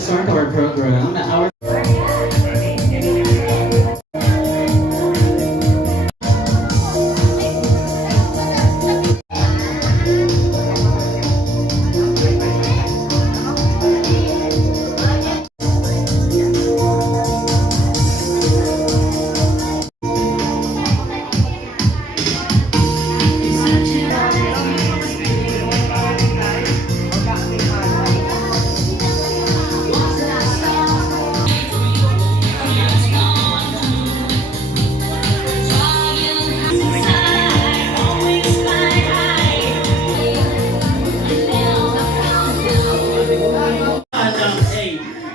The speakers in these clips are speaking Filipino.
to start our program.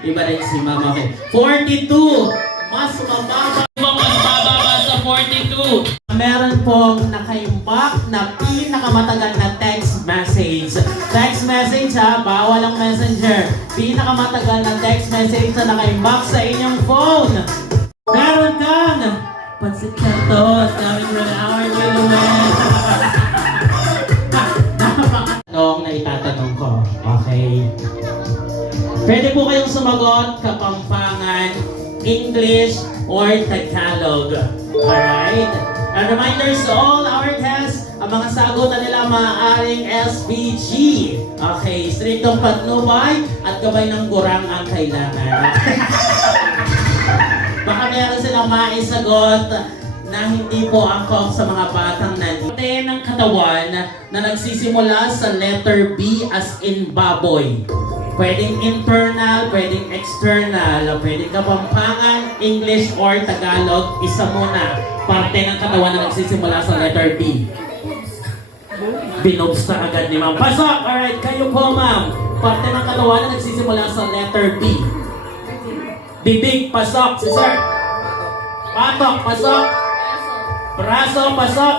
Iba rin si Mama ko. 42! Mas mababa. Mas mababa sa 42. Meron pong nakaimbak na pinakamatagal na text message. Text message ha, bawal ang messenger. Pinakamatagal na text message na nakaimbak sa inyong phone. Meron kang pansit canton, daming run hour, Willowen. Napakatanong na itatanong ko. Okay. Pwede po kayong sumagot Kapampangan, English, or Tagalog. Alright? And reminders to all our guests, ang mga sagot na nila maaaring SVG. Okay, striktong patnubay at gabay ng kurang ang kailangan. Baka meron silang maisagot na hindi po angkop sa mga batang nandito. Parte ng katawan na nagsisimula sa letter B as in baboy. Pwedeng internal, pwedeng external, pwedeng Kapampangan, English, or Tagalog. Isa muna. Parte ng katawan na nagsisimula sa letter B. Binubsta agad ni Ma'am. Pasok! Alright, kayo po Ma'am. Parte ng katawan na nagsisimula sa letter B. Bibig, pasok. Si Sir. Patok, pasok. Braso, pasok.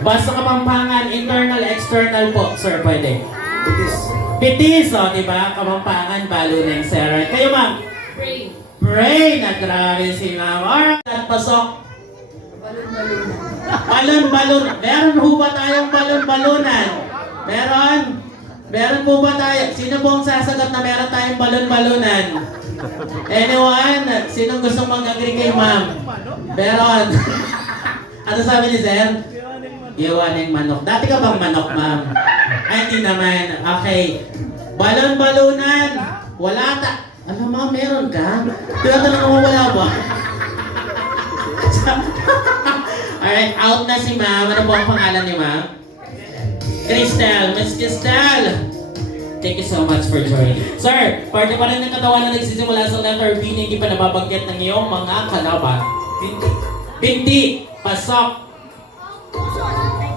Basta Kapampangan, internal, external po. Sir, pwede. Pitis. Pitis, o, diba? Kapampangan, balunin, sir. Kayo, Ma'am? Brain. Brain. Nagrabe si Ma'am. Alright, at pasok. Balon-balon. Meron ho ba tayong balon-balonan? Meron? Meron po ba tayo? Sino po ang sasagot na meron tayong balon-balonan? Anyone? Sino gustong mag-agree kay Ma'am? Meron. Ano sabi ni Sir? Iwaning manok. Dati ka bang manok, Ma'am? Ay, hindi naman. Okay. Balon-balunan. Wala ta. Ano, Ma'am, meron ka? Tinatanong mo, wala ba? Alright, out na si Ma'am. Ano po ang pangalan ni Ma'am? Cristel. Miss Cristel. Thank you so much for joining. Sir, parte pa rin ng katawan na nagsisimula sa letter B na hindi pa nababanggit ng iyong mga kalaban. Binti. Binti. Pasok.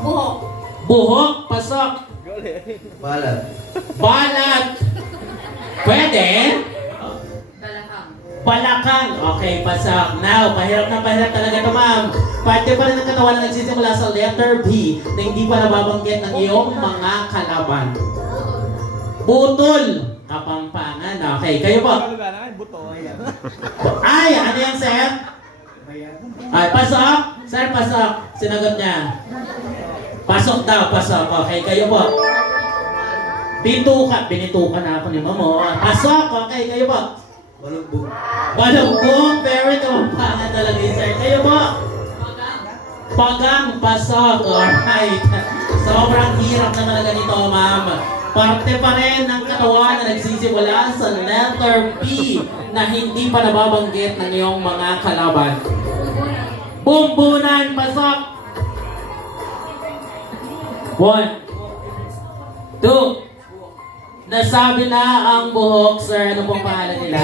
Buhok. Buhok, pasok. Balat. Balat. Pwede? Balakang. Balakang. Okay, pasok. Now, pahirap na pahirap talaga ito, Ma'am. Parte pa rin ng katawan na nagsisimula sa letter B na hindi pa nababanggit ng iyong mga kalaban. Butol. Kapampangan. Okay, kayo po. Ay, ano yan, Sir? Ay, pasok. Sir, pasok. Sinagot niya. Pasok daw, pasok. Okay, kayo po. Binitukan na ako ni Mamo. Pasok. Okay, kayo po. Balugbog. Balugbog. Very Kapampangan talaga yun, sir. Kayo po. Pagang. Pasok. Alright. Sobrang hirap na talaga nito, Ma'am. Parte pa rin ng katawan na nagsisimula sa letter B na hindi pa nababanggit ng iyong mga kalaban. Bumbunan, pasok! 1, 2. Nasabi na ang buhok, sir. Ano pong pangalan nila?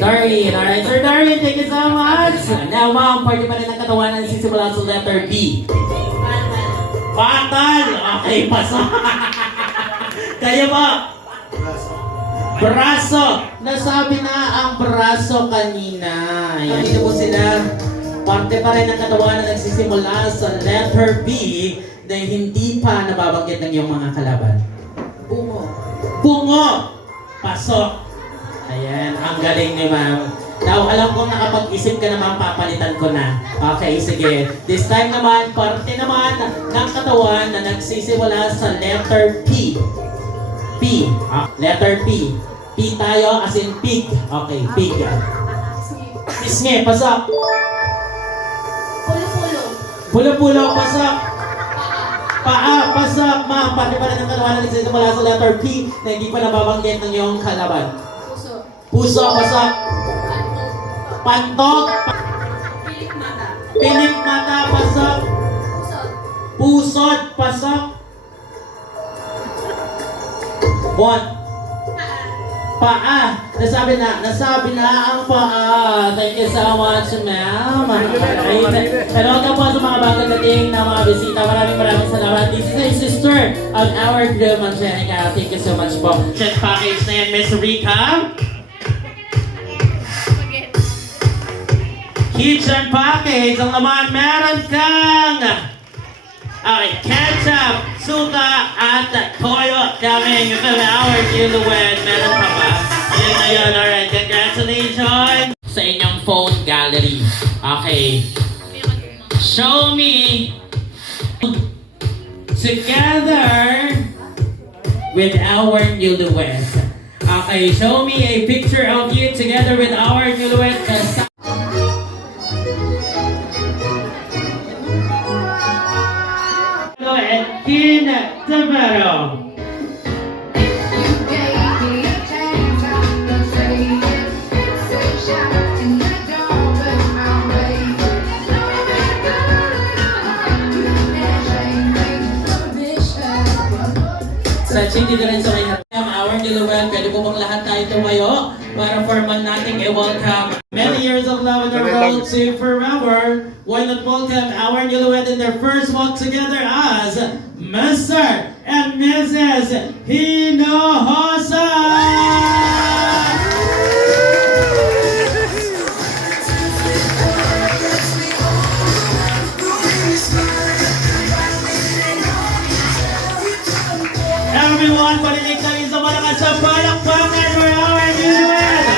Darwin. Alright, Sir Darwin, thank you so much. Now, Ma'am, parte pa rin ng katawan na nagsisimula sa letter B. Batal! Okay, pasok. Kayo po. Braso. Nasabi na ang braso kanina. Yan. Dito po sila. Parte pa rin ng katawan na nagsisimula sa letter B na hindi pa nababanggit ng iyong mga kalaban. Bungo. Bungo. Pasok. Ayan. Ang galing ni Ma'am. Now, alam kong nakapag-isip ka naman, papalitan ko na. Okay, sige. This time naman, parte naman ng katawan na nagsisimula sa letter P. P. Letter P. P tayo as in pig. Okay, pig. Pisngi, pasok. Pulo-pulo. Pulo-pulo, pasok. Paa, pasok. Ma'am, pati pa rin ang kanawanan sa mula sa letter P na hindi pa nababanggit ng iyong kalaban. Puso. Puso, pasok. Pantok. Pantok. Pilik mata. Pilik mata, pasok. Pusot. Pusod, pasok. One. Paa. Nasabi na ang paa. Thank you so much, ma'am. Hello ka po sa mga bagong dating na mga bisita. Maraming salamat. This is a sister of our group, Angelica. Thank you so much po. Check package na yan, Miss Rika. Kitchen package. Ang laman, meron kang ketchup, suka, at toyo coming from our giveaway. Meron pa ba? Yun na yun. Alright, congratulations sa inyong phone gallery. Okay. Show me together with our newlywed. Okay, show me a picture of you together with our newlywed. And Kin Tamaro. Sa Chidi rin sa kanya, our newlywed, pwede po bang lahat tayo tumayo para formal nating i-welcome many years of love in the road to forever. Why not welcome our newlywed in their first walk together as Mr. and Mrs. Hinojosa! Everyone, paninig kami sa malakas sa palakpakan for our newlywed!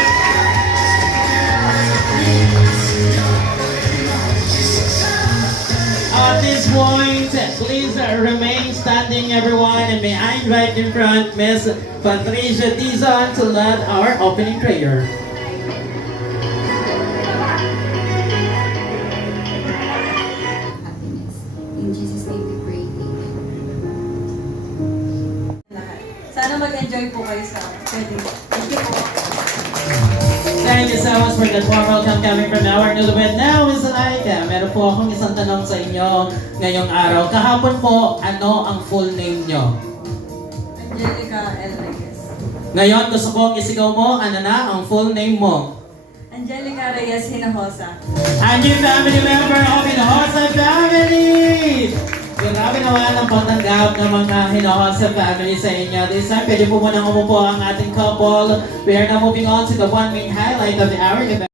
At this point, please remain standing, everyone, and may I invite in front Miss Patricia Dizon to lead our opening prayer. In Jesus' name we pray. Sana mag-enjoy po kayo sa wedding. Thank you po. Thank you so much for that warm welcome coming from our newlywed. Now, Miss Laika, meron po akong isang tanong sa inyo ngayong araw. Kahapon po, ano ang full name nyo? Angelica L. Reyes. Ngayon, gusto kong isigaw mo, ano na ang full name mo? Angelica Reyes Hinojosa. And yung family member of Hinojosa family! Grabe naman ang pagtanggap ng mga Hinojosa family sa inyo. This time, pwede po munang umupo ang ating couple. We are now moving on to the one main highlight of the hour event.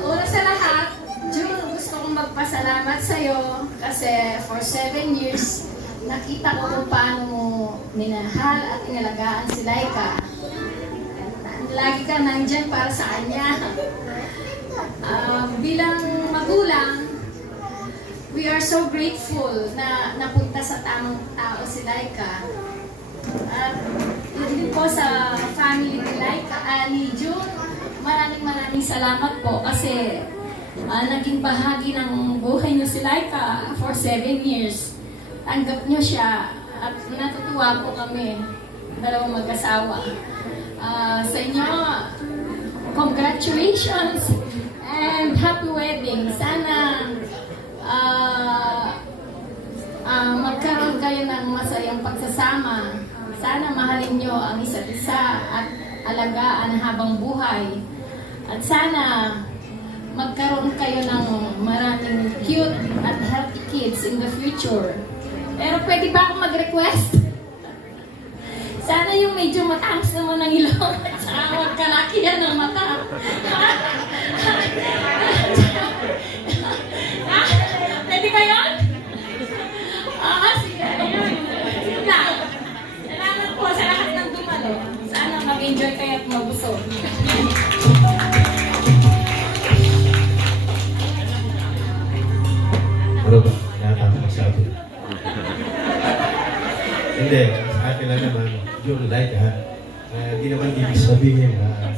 Una sa lahat, June, gusto kong magpasalamat sa'yo kasi for 7 years, nakita ko kung paano mo minahal at inalagaan si Laika. Lagi ka nandyan para sa kanya. Bilang magulang, we are so grateful na napunta sa tamang tao si Laika. At yun din po sa family ni Laika, ni June, maraming salamat po kasi naging bahagi ng buhay niyo si Laika for 7 years. Tanggap niyo siya at natutuwa po kami, dalawang mag-asawa. Sa inyo, congratulations and happy wedding. Sana magkaroon kayo ng masayang pagsasama. Sana mahalin nyo ang isa't isa at alagaan habang buhay. At sana magkaroon kayo ng maraming cute at healthy kids in the future. Pero pwede ba akong mag-request? Sana yung medyo mataas naman ng ilong at saka magkalakihan ng mata. Pwede ba yun? Sige. Ayun. Yun lang. Salamat po sa lahat ng dumalo. Sana mag-enjoy kayo at mabusog. Ano ba? Nakakapagsabi. Hindi. akin lang naman, yung like hindi naman ibig sabihin na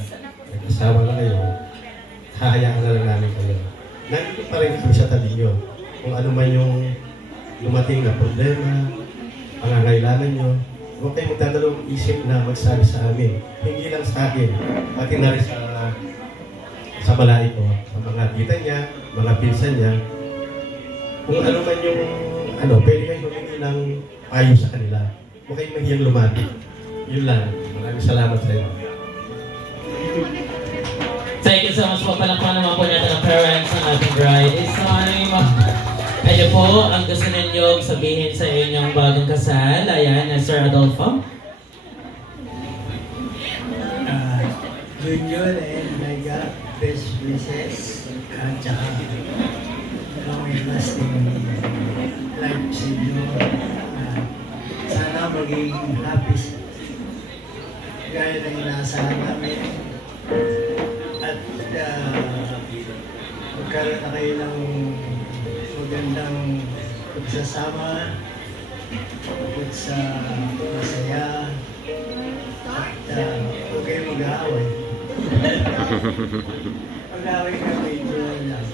nag-asawa na kayo, hahayaan na lang namin kayo. Nandito pa rin kami sa tabi nyo. Kung ano man yung dumating na problema, pangangailangan nyo, huwag kayong magdadalawang isip na magsabi sa amin. Hindi lang sa akin, pati na rin sa balay ko, sa mga tita niya, mga pinsan niya. Kung ano man yung, pwede kayo humingi ng payo sa kanila. Huwag kayong mahiyang lumapit. Yun lang. Maraming salamat sa iyo. Thank you so much po. Palakpan naman po natin ang parents ng ating bride. It's time. Ano po ang gusto ninyong sabihin sa inyong bagong kasal? Ayan, Sir Adolfo. Junior and Mega best wishes at saka long lasting life sa inyo. Sana maging happy gaya ng inaasahan namin at magkaroon na kayo ng magandang pagsasama at sa masaya at huwag kayo mag-aaway. Mag-aaway ka medyo lang.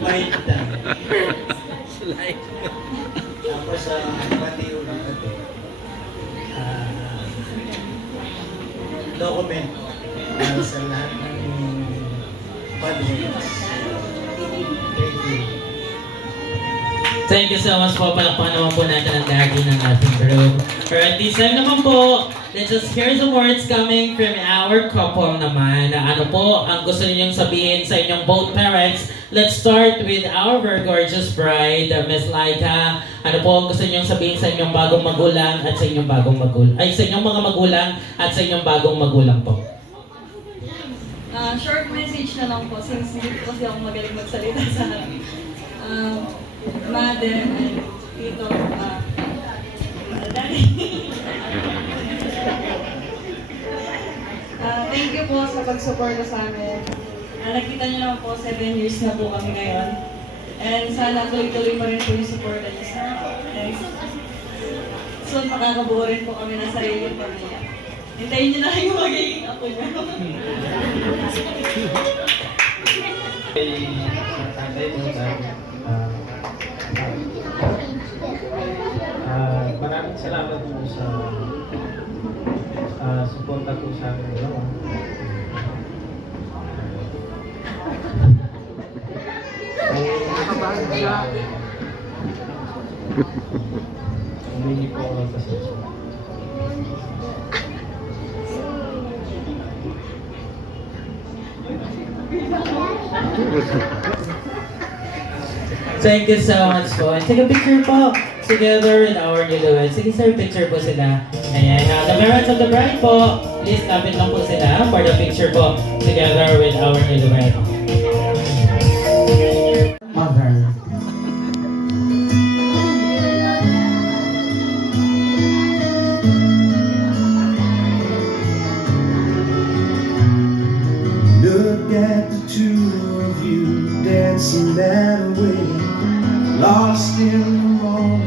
Bait lang. Tapos pati ulit ito. Document para sa lahat ng followers. Thank you. Thank you so much po. Palakpan naman po natin ang daddy ng ating group. Alright, this time naman po, let's just hear some words coming from our couple naman. Ano po ang gusto ninyong sabihin sa inyong both parents? Let's start with our very gorgeous bride, Miss Laika. Ano po ang gusto ninyong sabihin sa inyong bagong magulang at sa inyong bagong magulang? Ay, sa inyong mga magulang at sa inyong bagong magulang po. Short message na lang po, since hindi po kasi ako magaling magsalita sa mother and tito, daddy. Thank you po sa pag-suporta sa amin. Nakita niyo naman po, 7 years na po kami ngayon. And sana tuloy-tuloy pa rin po yung suporta niyo sa amin. And soon makakabuo rin po kami ng sariling pamilya. Hintayin niyo na lang yung magiging ako niyo. Maraming salamat po sa suporta po sa amin dalawa. Humingi po ako ng pasensya. Thank you so much po. And take a picture po together with our newlyweds. Sige sir, picture po sila. Ayan, the parents of the bride po, please lapit lang po sila for the picture po together with our newlywed. Mother. Look at the two of you dancing that way, lost in the moment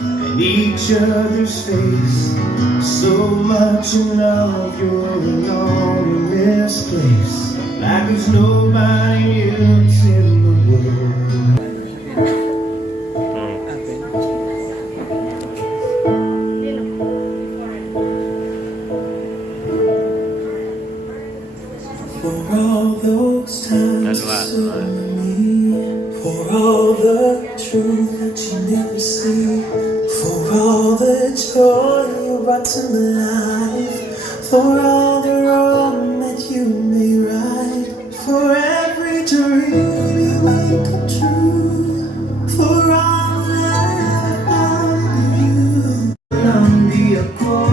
and each other's face. So much in love, you're alone in this place, like there's nobody else in the world. For all those times you saw me, for all the truth that you never see, for all the joy you brought to my life, for all the wrong that you made right, for every dream you made come true, for all that I you. Nang di ako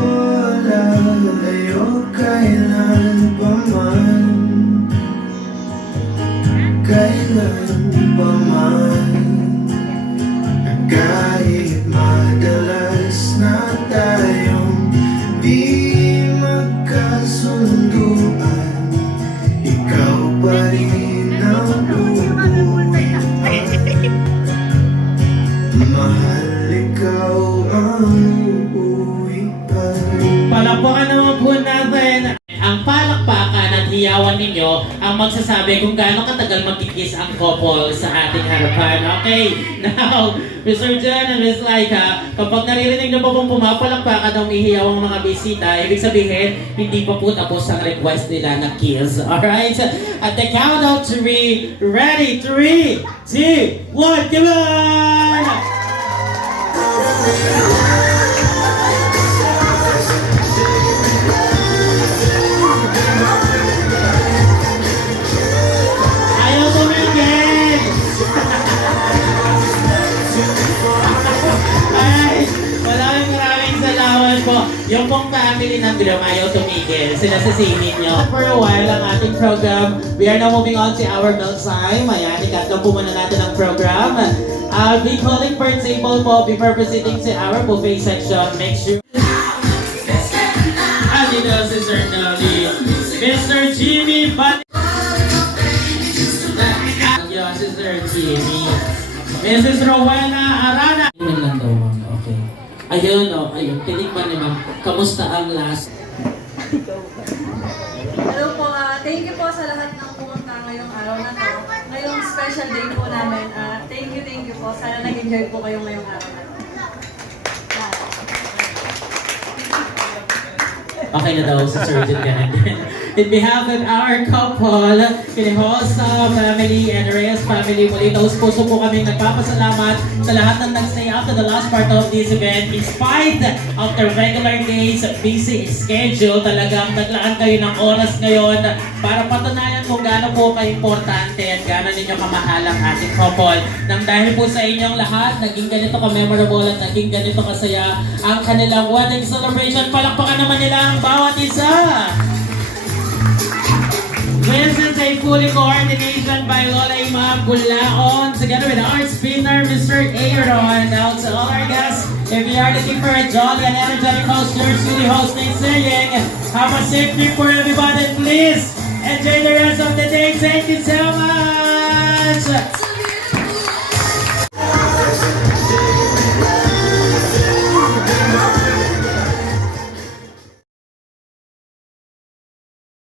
lalayo kailan pa man, kailan pa man, kahit madalas na tayong di magkasunduan, ikaw pa rin ang uuwi. Mahal, ikaw ang uuwi. Palakpakan naman po natin ang palakpakan at hiyawan ninyo ang magsasabi kung gaano katagal magkikis ang couple sa ating harapan. Okay, now, Mr. John and Ms. Laika, kapag naririnig na po pong pumapalakpakan o umihiyaw ang mga bisita, ibig sabihin, hindi pa po tapos ang request nila na kiss. Alright? At the count of 3, ready, 3, 2, 1, come on! Ayaw tumigil! Ay, maraming salamat po. Yung pong family ng Glam ayaw tumigil. Sila sa singit nyo. For a while ang ating program, we are now moving on to our milk time. Ayan, ikatlo po muna natin ang program. I'll be calling for table po before proceeding to our buffet section. Make sure... Andito si Sir Nolly, Mr. Jimmy Pat... Yo, si Sir Jimmy. Mrs. Rowena Arana. Yun lang daw, ma'am. Okay. Ayun, o. Ayun. Tinikman ni ma'am. Kamusta ang last? Hello po, thank you po sa lahat ng pumunta ngayong araw na to. Ngayong special day po namin. Thank you po. Sana nag-enjoy po kayo ngayong araw na to. Okay na daw si Surgeon Ganandin. In behalf of our couple, Kinihosa family and Reyes family, muli taos puso po kami nagpapasalamat sa lahat ng nag-stay up to the last part of this event. In spite of the regular days busy schedule, talagang naglaan kayo ng oras ngayon para patunayan kung gaano po ka-importante at gaano ninyo kamahal ang ating couple. Nang dahil po sa inyong lahat, naging ganito ka-memorable at naging ganito kasaya ang kanilang wedding celebration. Palakpakan naman nila ang bawat isa! This is a fully coordination by Lola Ima Bulaon together with our spinner, Mr. Aaron. Now to all our guests, if you are looking for a jolly and energetic host, your studio hosting singing, have a safe trip for everybody. Please enjoy the rest of the day. Thank you so much.